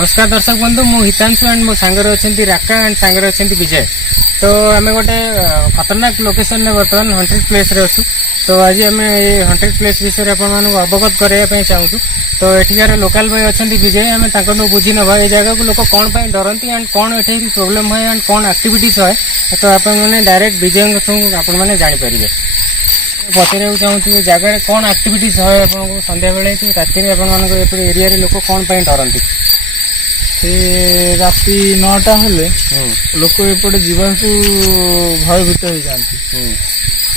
नमस्कार दर्शक बंधु मु हितांशु एंड मो सांगर अच्छी राका एंड सांगर अच्छी विजय। तो आम गोटे खतरनाक लोकेशन में बर्तमान 100 प्लेस रे अच्छु। तो आज आम 100 प्लेस विषय अवगत करने चाहूँ। तो एठिकार लोकल भाई अच्छा विजय आम बुझी नवा ये जगह को लोग कौन पर डरती एंड कौन ये प्रोब्लेम है एंड कौन एक्टिविटीज है। तो आपने डायरेक्ट विजय आपने जानीपर पचार चाहूँ जगह कौन एक्टिविटीज है आपको संध्या बेले कि रात एरिया लोक कौन पर डरती से राति 9टा हेले लोक एपटे जीवाकू भयभीत हो जाती।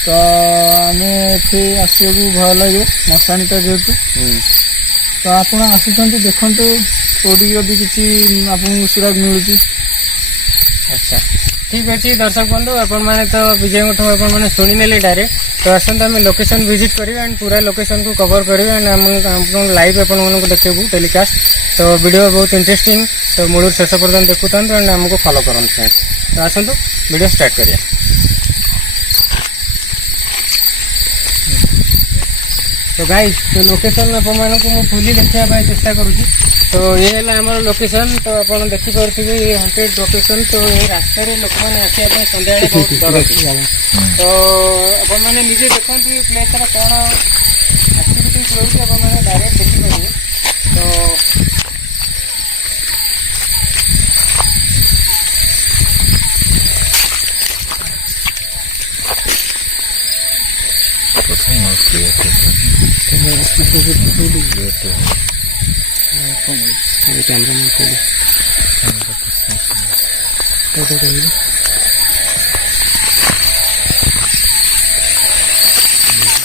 तो आम एठे आसवाकू भय लगे मशाणीटा जेहेतु। तो आप आसुँच देखु कौटी जदि किसी आपको सुराग मिलूँ। अच्छा ठीक अच्छे दर्शक बंधु आपने तो विजय आपने शुणी ने डायरेक्ट। तो आसते आम लोकेशन विजिट करेंगे एंड पूरा लोकेशन को कवर करेंगे एंड हम लाइव आपको देखू टेलीकास्ट। तो वीडियो बहुत इंटरेस्टिंग। तो मूल शेष पर्यटन देखु था एंड आमको फॉलो करूँ फ्रेंड्स। तो आसतु वीडियो स्टार्ट करिए। तो गाइस तो लोकेशन आपको फुली देखा चेष्टा करुँगी। तो ये है आम लोकेशन। तो आप देखिपे ये 100 लोकेशन। तो ये रास्तार लोक मैंने आसपा सन्ध्या बहुत डरती। तो आपने निजे देखते ये प्लेस कौन एक्टिविटीज रोचे आपने डायरेक्ट देखिपारे। तो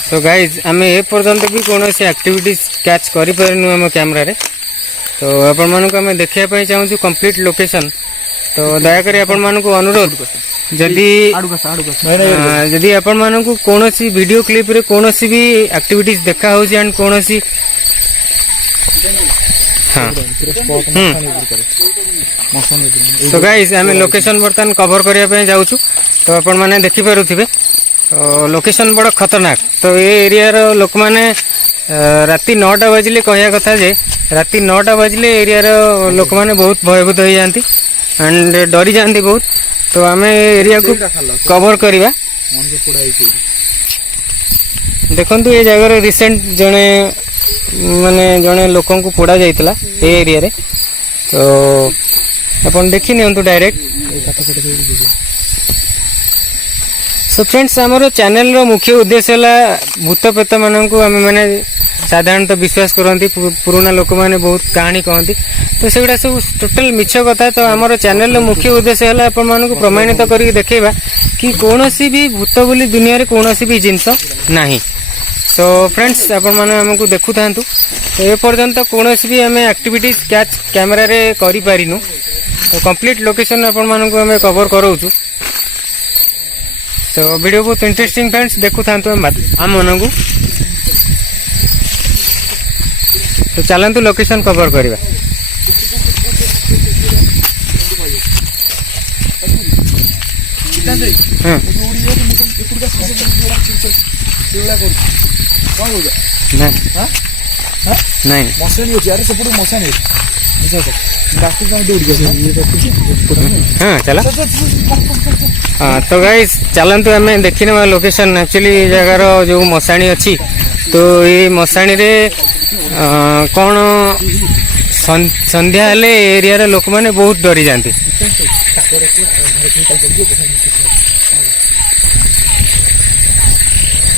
तो गाइज आम ए पर्यंत भी कौन एक्टिविटीज कैच करूँ आम कैमरा रे। तो आपण मानक आम देखा चाहूँ कंप्लीट लोकेशन। तो दयाकोरी आपण मानक अनुरोध जदि आपण मानक कौन वीडियो क्लिप रे कौन भी एक्टिविटीज देखा हो एंड कौन हाँ तो गाइस आम लोकेशन बर्तमान कवर करने जाऊँ। तो आपण मैंने देखिपे तो लोकेशन बड़ा खतरनाक। तो ये एरिया रो लोक मैंने राति 9टा बजले कहया कथा जे राति 9टा बजले एरिया रो लोक मैंने बहुत भयभूत हो जाती एंड डरी जाती बहुत। तो आम एरिया को कवर करवा। देखु ये जगह रिसेंट जड़े माने जड़े लोक को पोड़ा जाइतला ए एरिया रे। तो अपन देखी नियंतु डायरेक्ट। सो फ्रेंड्स आमर चैनल रो मुख्य उद्देश्य है भूत प्रेत मानक आम मैंने साधारणतः विश्वास करती। पुराना लोक मैंने बहुत कहानी कहती। तो सेगुड़ा सब टोटल मिछ कथा। तो आमर चैनल रो मुख्य उद्देश्य है आपण मानक प्रमाणित करके देखा कि कौन भी भूत बोली दुनिया रे कौन भी जिनस नहीं। तो फ्रेंड्स आपण मैंने आमको देखु था। तो ए पर्यंत कौन भी आम एक्टिविटीज कैच कैमरा रे करि पारिनु। तो कंप्लीट लोकेशन आपण मानक आम कवर कराऊँ। तो वीडियो बहुत इंटरेस्टिंग फ्रेंड्स देखु था आम मन को। तो चलतु लोकेशन कवर करवा। नहीं हाँ चला। हाँ तो गाइस चलतु आम देखी ना लोकेशन एक्चुअली जगार जो मशाणी अच्छी। तो ये मशाणी रे कौन संध्या हेले एरिया रे लोक मैंने बहुत डरी जाती।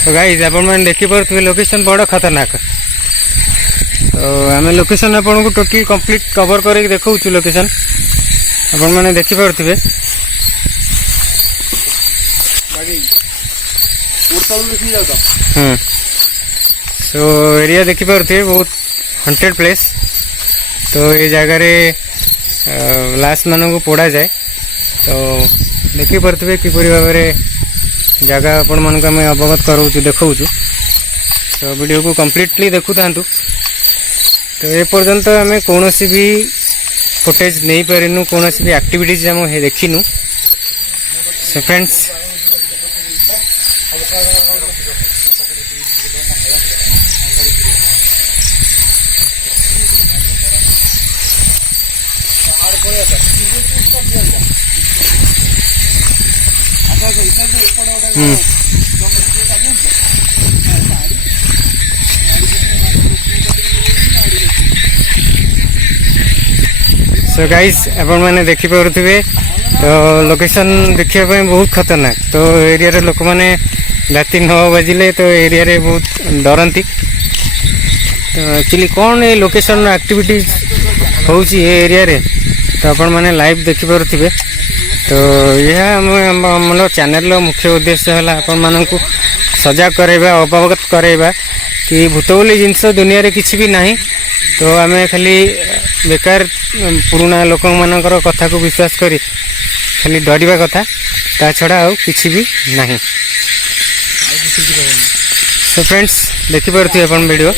तो गाइस आपण मैंने देखिपे लोकेशन बड़ा खतरनाक। तो आम लोकेशन आपन को टोटल कंप्लीट कवर करके देखा लोकेशन आपण मैंने देखिपे। तो एरिया देखिपे बहुत 100 प्लेस। तो ये जगह लाश मान को पोड़ा जाए। तो देखिपे किपरि भाव जगह आपण मानक आम अवगत कराऊँ देखा। तो वीडियो को कंप्लीटली देखु था। तो ए पर्यंत आम कौन भी फुटेज नहीं पारिनु कौन भी एक्टिविटीज आम देखिनु। सो फ्रेंड्स सो गाइस आपण मैंने देखी पारे तो लोकेशन देखिया बहुत खतरनाक। तो एरिया रे लोक मैंने राति 9 बजिले तो एरिया रे बहुत डरती। तो एक्चुअली कौन ये लोकेशन एक्टिविटीज होची ये एरिया रे तो आपण मैंने लाइव देखी पारे। तो यह आम चैनल मुख्य उद्देश्य है आपण मानक सजग कराइबा अवगत कराइबा कि भूत बोली जिनस दुनिया रे किछि भी नहीं। तो आम खाली बेकार पुराना लोक मानकर कथा को विश्वास करी खाली डरिबा कथा ता छड़ा आउ किछि भी नहीं। सो फ्रेंड्स देखि पारथि अपन वीडियो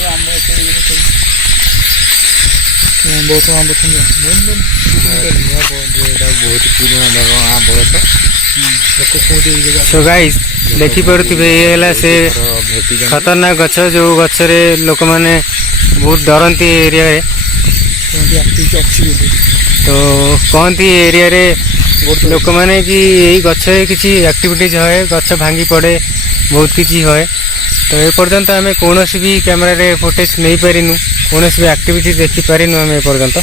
सो गाइस देखि पारुथिबे ये हैला से खतरनाक गछ जो गछ रे लोक माने बहुत डरंती एरिया रे। तो कहती एरिया रे लोक माने कि यही गछ रे किछि एक्टिविटीज होए गछ भांगी पड़े बहुत किछि होए। तो ए पर्यंत आमे कोनोसी भी कैमरा रे फुटेज नहीं पारिनु कोनोसी भी एक्टिविटी देखि पारिनु आमे ए पर्यंत।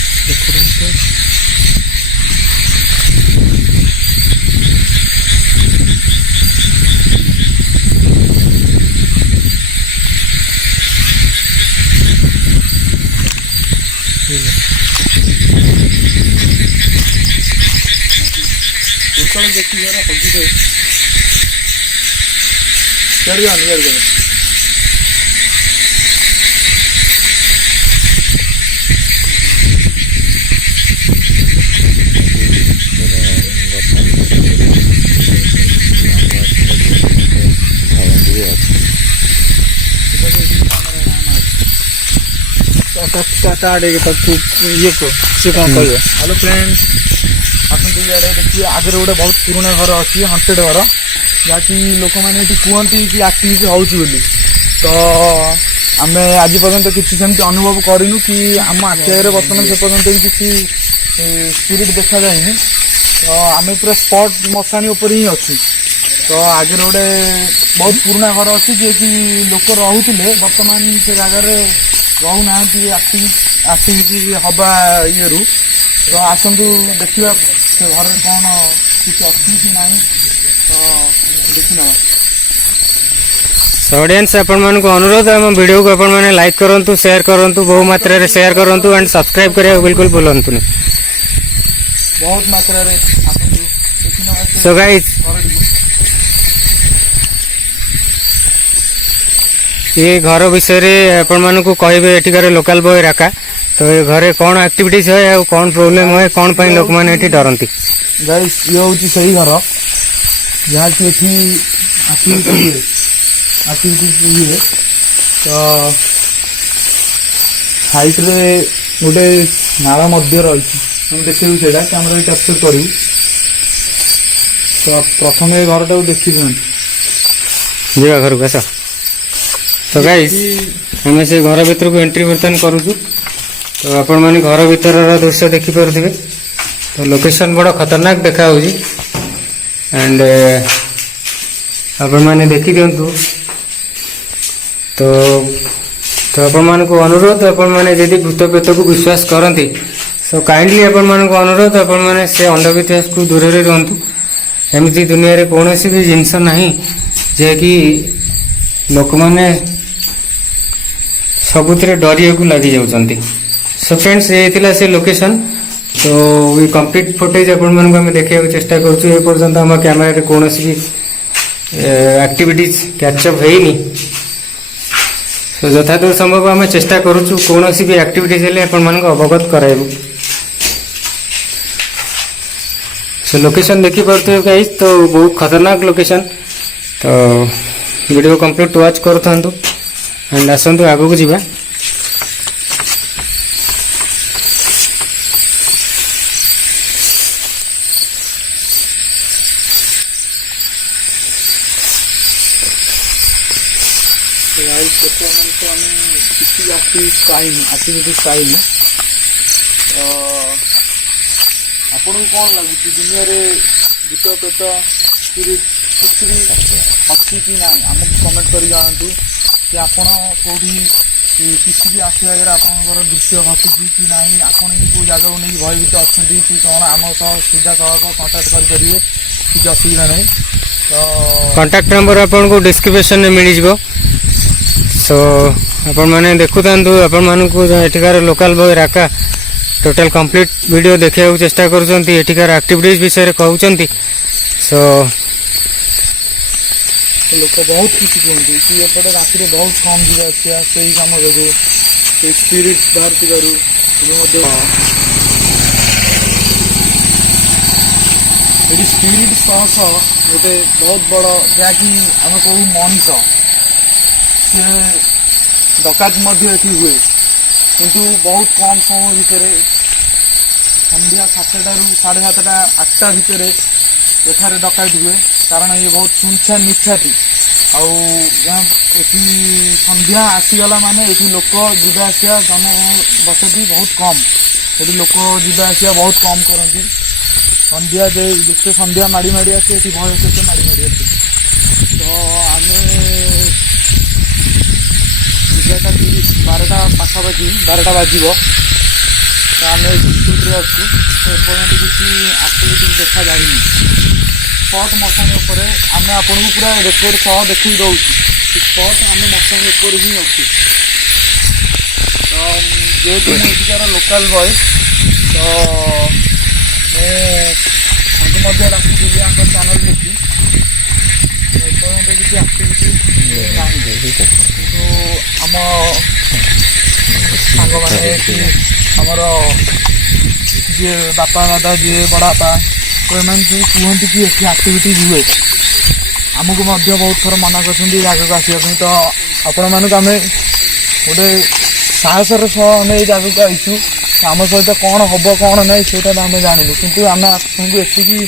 हेलो फ्रेंड्स आसतु इे देखिए आगे गोटे बहुत पुराना घर अच्छी हंटेड घर जहाँकि लोक मैंने कहती कि एक्टिविटी होली। तो आम आज पर्यंत किसी सेमती अनुभव करूँ कि आम आखि आगे बर्तमान से पर्यंत भी किसी स्पिरिट देखा जाए। तो आम पूरा स्पॉट मशाणी उपर ही अच्छी। तो आगे गोटे बहुत पुराना घर अच्छी जी कि लोक रुले बर्तमान से जगार रहूना एक्टिविटी हवा ये रू। तो आसतु देखा से घर कौन किसी अच्छी कि ना तो देखना। ऑडियंस आपण मानक अनुरोध आम वीडियो को आपण माने लाइक करंतु शेयर करंतु बहु मात्रा रे शेयर करंतु एंड सब्सक्राइब करिया बिल्कुल भूलंतु नहीं बहुत मात्रा रे आसतु देखना। सो गाइस ये घर विषय आपण मानक कहबे एठिकार लोकल बॉय राका। तो ये घरे कौन एक्टिविटीज है और कौन प्रॉब्लम है कौन पई लोक माने एठी डरंती। गाइस ये होची सही घर जहाँ की एठी एक्टिविटी ये तो हाइट रे गोटे नाला मध्य रही हम देखिए सेटा कैमरा कैप्चर करू। तो प्रथम ये घर टाक देखी जीवा घर को आस। तो गाइस हमें से घर भीतर को एंट्री बर्तन करूँ। तो आपण माने घर भीतर दृश्य देखी पारुथिबे। तो लोकेशन बड़ा खतरनाक देखा होजी एंड आपण माने देखी दियंतु। तो आपण मान को अनुरोध आपण माने यदि भूत प्रेत को विश्वास करती सो काइंडली आपण मान को अनुरोध आपण माने से अंधविश्वास को दूर रे रहंतु। एमती दुनिया रे कोनोसी भी जिंस नहीं जे कि लोक माने सबुतरे डरिया को लगी जाउचंती। सो फ्रेंड्स ये थिला से लोकेशन। तो वी कंप्लीट फुटेज आपण मान को हम देखिया चेष्टा करछु। ए पर्यंत हम कैमरा रे कोनोसी भी एक्टिविटीज कैचअप हेनी। तो यथादूर संभव आम चेष्टा करूँ कौन भी एक्टिविटीज हेले आपण मान अवगत कराइबू। सो लोकेशन देखी पार्थे गाइस तो बहुत खतरनाक लोकेशन। तो वीडियो कंप्लीट वॉच करथां एंड आसतु आगू को जीवा। आपन कौन लगुच दुनिया रे भूत प्रेत स्पिरिट କିଛି ବି ଅଛି କି ନାହିଁ ଆମକୁ କମେଣ୍ଟ କରି ଜଣାନ୍ତୁ କି ଆପଣ କେଉଁଠି କିଛି ବି ଆସିବା ଜାଗାରେ ଆପଣଙ୍କର ଦୃଶ୍ୟ ଘଟୁଛି କି ନାହିଁ, ଆପଣ ବି କେଉଁ ଜାଗାକୁ ନେଇକି ଭୟଭୀତ ଅଛନ୍ତି କି କ'ଣ ଆମ ସହ ସିଧାସଳଖ କଣ୍ଟାକ୍ଟ କରିପାରିବେ, କିଛି ଅସୁବିଧା ନାହିଁ। ତ କଣ୍ଟାକ୍ଟ ନମ୍ବର ଆପଣଙ୍କୁ ଡିସ୍କ୍ରିପ୍ସନରେ ମିଳିଯିବ। ସୋ ଆପଣମାନେ ଦେଖୁଥାନ୍ତୁ, ଆପଣମାନଙ୍କୁ ଏଠିକାର local boy Raka total complete video ଦେଖିବାକୁ ଚେଷ୍ଟା କରୁଛନ୍ତି, ଏଠିକାର ଆକ୍ଟିଭିଟିଜ୍ ବିଷୟରେ କହୁଛନ୍ତି। ସୋ ଲୋକ ବହୁତ କିଛି କୁହନ୍ତି କି ଏପଟେ ରାତିରେ ବହୁତ କମ୍ ଯିବା ଆସିବା ସେଇ କାମ ଯୋଗୁଁ, ସେଇ ସ୍ପିରିଟ୍ ବାହାରୁଥିବାରୁ ଏବେ ମଧ୍ୟ ଏଠି ସ୍ପିରିଟ୍ ସହ ସହ ଗୋଟେ ବହୁତ ବଡ଼ ଯାହାକି ଆମେ କହୁ ମଣିଷ, ସେ ଡକାୟତ ମଧ୍ୟ ଏଠି ହୁଏ, କିନ୍ତୁ ବହୁତ କମ୍ ସମୟ ଭିତରେ ସନ୍ଧ୍ୟା 7ଟାରୁ 7:30 8ଟା ଭିତରେ ଏଠାରେ ଡକାୟତ ହୁଏ। କାରଣ ଇଏ ବହୁତ ସୁନସାନ ନିଛାଟି, ଆଉ ଏଠି ସନ୍ଧ୍ୟା ଆସିଗଲା ମାନେ ଏଠି ଲୋକ ଯିବା ଆସିବା ଜନବସତି ବହୁତ କମ୍, ଏଠି ଲୋକ ଯିବା ଆସିବା ବହୁତ କମ୍ କରନ୍ତି। ସନ୍ଧ୍ୟା ଯେତେ ସନ୍ଧ୍ୟା ମାଡ଼ି ମାଡ଼ି ଆସେ ଏଠି ଭୟ ସେତେ ମାଡ଼ି ମାଡ଼ି ଆସେ। ତ ଆମେ 12ଟା ପାଖାପାଖି 12ଟା ବାଜିବ, ତ ଆମେ ସ୍କୁଲରେ ଅଛୁ। ତ ଏପର୍ଯ୍ୟନ୍ତ କିଛି ଆକ୍ଟିଭିଟି ଦେଖାଯାଉନି। ସ୍ପଟ୍ ମଶାଣି ଉପରେ ଆମେ ଆପଣଙ୍କୁ ପୁରା ରେକର୍ଡ ସହ ଦେଖେଇ ଦେଉଛୁ, ସ୍ପଟ୍ ଆମେ ମଶାଣି ଉପରେ ହିଁ ଅଛୁ। ତ ଯେହେତୁ ମୁଁ ଏଠିକାର ଲୋକାଲ ବୟ, ତ ମୁଁ ତାଙ୍କୁ ମଧ୍ୟ ଡାକିଥିଲି ଆମ ଚ୍ୟାନେଲ ଦେଖି। ଏପର୍ଯ୍ୟନ୍ତ କିଛି ଆକ୍ଟିଭିଟି ନାହିଁ, କିନ୍ତୁ ଆମ ସାଙ୍ଗମାନେ କି ଆମର ଯିଏ ବାପା ଦାଦା ଯିଏ ବଡ଼ ବାପା ଏମାନେ ଯେଉଁ କୁହନ୍ତି କି ଏଠି ଆକ୍ଟିଭିଟି ହୁଏ, ଆମକୁ ମଧ୍ୟ ବହୁତ ଥର ମନା କରିଛନ୍ତି ଏ ଜାଗାକୁ ଆସିବା ପାଇଁ। ତ ଆପଣମାନଙ୍କୁ ଆମେ ଗୋଟେ ସାହସର ସହ ଆମେ ଏଇ ଜାଗାକୁ ଆସିଛୁ। ଆମ ସହିତ କ'ଣ ହେବ କ'ଣ ନାହିଁ ସେଇଟା ଆମେ ଜାଣିବୁ, କିନ୍ତୁ ଆମେ ଆପଣଙ୍କୁ ଏତିକି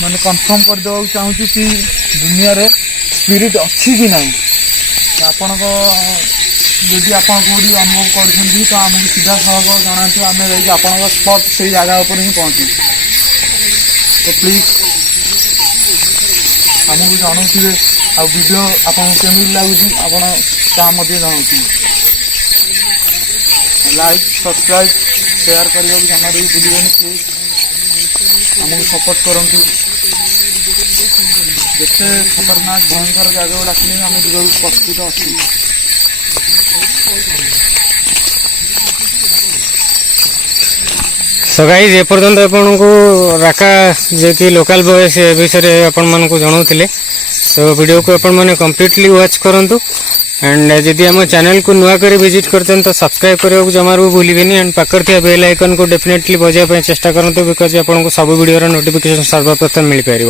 ମାନେ କନଫର୍ମ କରିଦେବାକୁ ଚାହୁଁଛୁ କି ଦୁନିଆରେ ସ୍ପିରିଟ୍ ଅଛି କି ନାହିଁ। ଆପଣଙ୍କ ଯଦି ଆପଣ କେଉଁଠି ଅନୁଭବ କରୁଛନ୍ତି ତ ଆମକୁ ସିଧାସଳଖ ଜଣାନ୍ତୁ, ଆମେ ଯାଇକି ଆପଣଙ୍କ ସ୍ପଟ୍ ସେଇ ଜାଗା ଉପରେ ହିଁ ପହଞ୍ଚିବୁ। ତ ପ୍ଲିଜ୍ ଆମକୁ ଜଣାଉଥିବେ, ଆଉ ଭିଡ଼ିଓ ଆପଣଙ୍କୁ କେମିତି ଲାଗୁଛି ଆପଣ ତାହା ମଧ୍ୟ ଜଣାଉଥିବେ। ଲାଇକ୍ ସବସ୍କ୍ରାଇବ୍ ସେୟାର କରିବାକୁ ଜମାରୁ ବି ଭୁଲିବେନି। ପ୍ଲିଜ୍ ଆମକୁ ସପୋର୍ଟ କରନ୍ତୁ। ଯେତେ ଖତରନାକ ଭୟଙ୍କର ଜାଗାକୁ ଡାକିଲେ ଆମେ ଯିବାକୁ ପ୍ରସ୍ତୁତ ଅଛୁ। ସୋ ଗାଇଜ୍ ଏପର୍ଯ୍ୟନ୍ତ ଆପଣଙ୍କୁ ରାକା ଯିଏକି ଲୋକାଲ ବୟ ସେ ବିଷୟରେ ଆପଣମାନଙ୍କୁ ଜଣାଉଥିଲେ। ସୋ ଭିଡ଼ିଓକୁ ଆପଣମାନେ କମ୍ପ୍ଲିଟଲି ୱାଚ୍ କରନ୍ତୁ। एंड जदि आम चैनल को नुआ कर विजिट करते तो सब्सक्राइब करने को जमार भी भूलें एंड पाखर थी बेल आइकन को डेफिनेटली बजाय चेष्टा करूँ बिकज आपको सब वीडियो नोटिफिकेशन सर्वप्रथम मिल पार।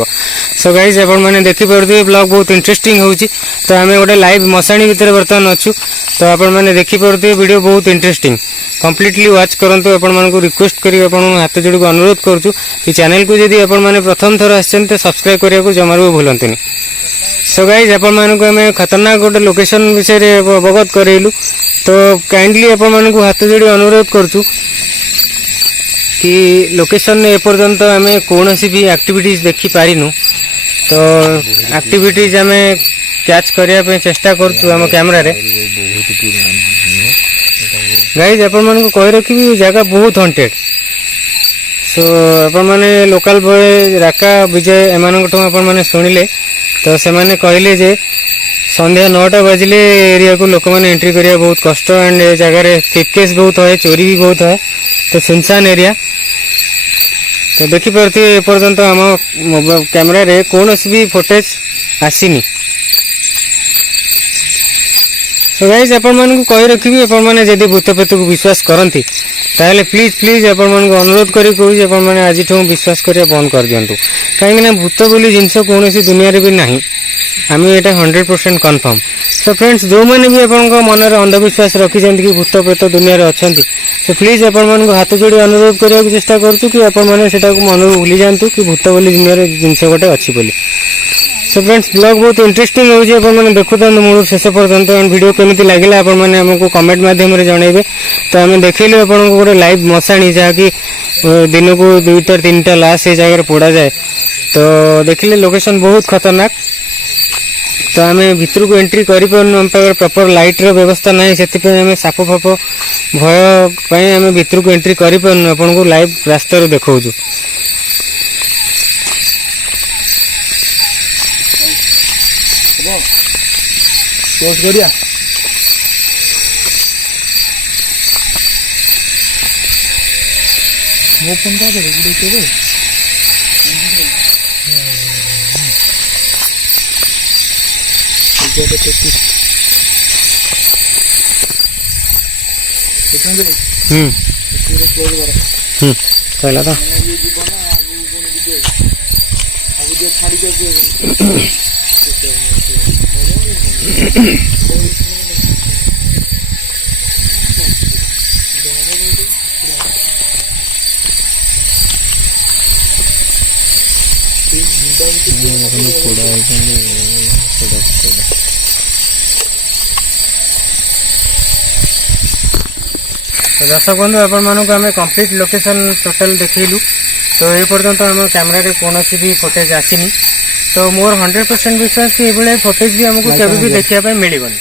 सो गाइज आपने देखिपे ब्लॉग बहुत इंटरेस्टिंग होची। तो आम गोटे लाइव मशाणी भितर बर्तमान अच्छु। तो आपने देखिपे वीडियो बहुत इंटरेस्टिंग कम्प्लीटली वाच करूँ। आपण रिक्वेस्ट करी हाथ जोड़ को अनुरोध करूँ कि चैनल को जदि आपने प्रथम थर आसछन तो सब्सक्राइब करने को जमार भी भूलतुनि। सो गाइज आपण मानक आम खतरनाक गोटे लोकेशन विषय अवगत करेलु। तो काइंडली आपण मानक हाथ जोड़ी अनुरोध करछु कि लोकेशन एपर्यंत आम कौन सी भी एक्टिविटीज देखि पारिनु। तो एक्टिविटीज आम कैच करने चेष्टा करछु आम कैमरा रे। गाइज आपण मानक कहि रखिबी जगह बहुत हॉन्टेड। सो आपण माने लोकल बॉय राका विजय एमानक आपण माने सुनिले तो से माने कहले जे संध्या 9टा बजले एरिया को लोक मैंने एंट्री करिया बहुत कष्ट एंड जगह थिपकेस बहुत है, चोरी भी बहुत है। तो सुनसान एरिया तो देखिपे एपर्यंत आम कैमेरा रे कौन भी फुटेज आसीनी। तो गाइज आपण मानक कहि रखिबी आपण माने जदि भूत प्रेत को विश्वास करती ताहले प्लीज प्लीज आपण मानक अनुरोध करी कहूँ आपण माने आज विश्वास करिया बंद कर दियंतु। कहीं भूत बोली जिनस कौन दुनिया भी नहीं आम ये 100% कन्फर्म। सो फ्रेंड्स जो मैंने भी आपण मनर अंधविश्वास रखी कि भूत प्रेत दुनिया अच्छा सो प्लीज आपण मानक हाथ जोड़ी अनुरोध करने चेष्टा करूँ कि आपण मैंने मन भूली जातु कि भूत बोली दुनिया जिनस गोटे अच्छी बोली। सो फ्रेंड्स ब्लॉग बहुत इंटरेस्टिंग होची आपण माने देखुता मूल शेष पर्यंत एंड वीडियो केमिति लागिला आपण माने हमको कमेंट माध्यम रे जणाइबे। तो आम देखैलु आपण को गोटे लाइव मशाणी जहा कि दिन को 2टा 3टा लाश ए जगह पोड़ा जाए। तो देखिले लोकेशन बहुत खतरनाक। तो आम भितर को एंट्री करें प्रॉपर लाइट रो व्यवस्था ना से साप फाप भय आम भितर को एंट्री करें आपन को लाइव रास्तार देखा ମୋ ଫୋନ୍ ଟା ଦେବେ ଗୁଡେ କେବେ सही तो दर्शक बंधु आपण मानक आम कंप्लीट लोकेशन टोटल देखलु। तो ये पर्यंत आम कैमेरा कौन भी फुटेज आसीनी। तो मोर 100% विश्वास कि ये फुटेज भी आमको केवे भी देखा मिलबनी।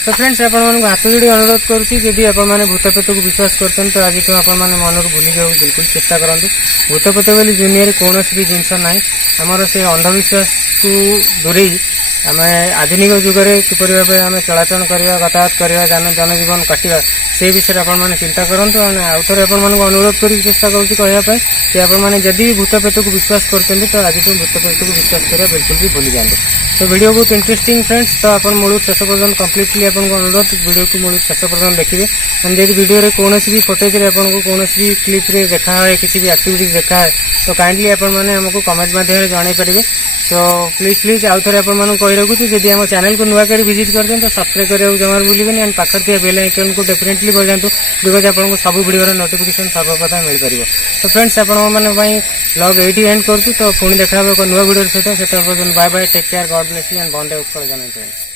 तो फ्रेंड्स आपण मानक हाथ जोड़ी अनुरोध करुच्ची जदि आपण भूत प्रेत को विश्वास करते तो आज तो आपण मन को भूली जाऊ बिल्कुल चेष्टा करूँ। भूत प्रेत बोली दुनिया रे कौन भी जिनस ना आमर से अंधविश्वास को दूरे आम आधुनिक जुगे किपर भाव आम चलाचल करवा यातायात करवा जनजीवन काटा से विषय आपने चिंता करूँ। आउ थे आप अनुरोध कर चेष्टा करूँपाई कि आपड़ी भूत प्रेत को विश्वास करते तो आज तो भूत प्रेत को विश्वास करवा बिल्कुल भी भूली जाते। तो वीडियो बहुत इंटरेस्टिंग फ्रेंड्स। तो आप मूल शेष पर्यटन कम्प्लीटली आपको अनुरोध वीडियो को मूल शेष पर्यटन देखिए। जब वीडियो रे कौन भी फुटेज आपको कौन भी क्लिप रे देखा है किसी भी एक्टिविटीज देखा है तो काइंडली आपको कमेंट माध्यम जन पारे। सो प्लीज आउ थे आपको कही रखुच्छी जब आम चैनल को नुआ कर विजिट करते तो सब्सक्राइब करने जमा भूलें एंड पाखर थी बेल आइकन को डेफिनेटली बजातु बिकज आपको सब वीडियो नोटिफिकेशन सर्वप्रथम मिल पार। तो फ्रेंड्स आपण ब्लॉग ये एंड करूँ। तो पुणी देखा नुआ वीडियो सहित bye bye take care God bless you and Vande Utkal जन।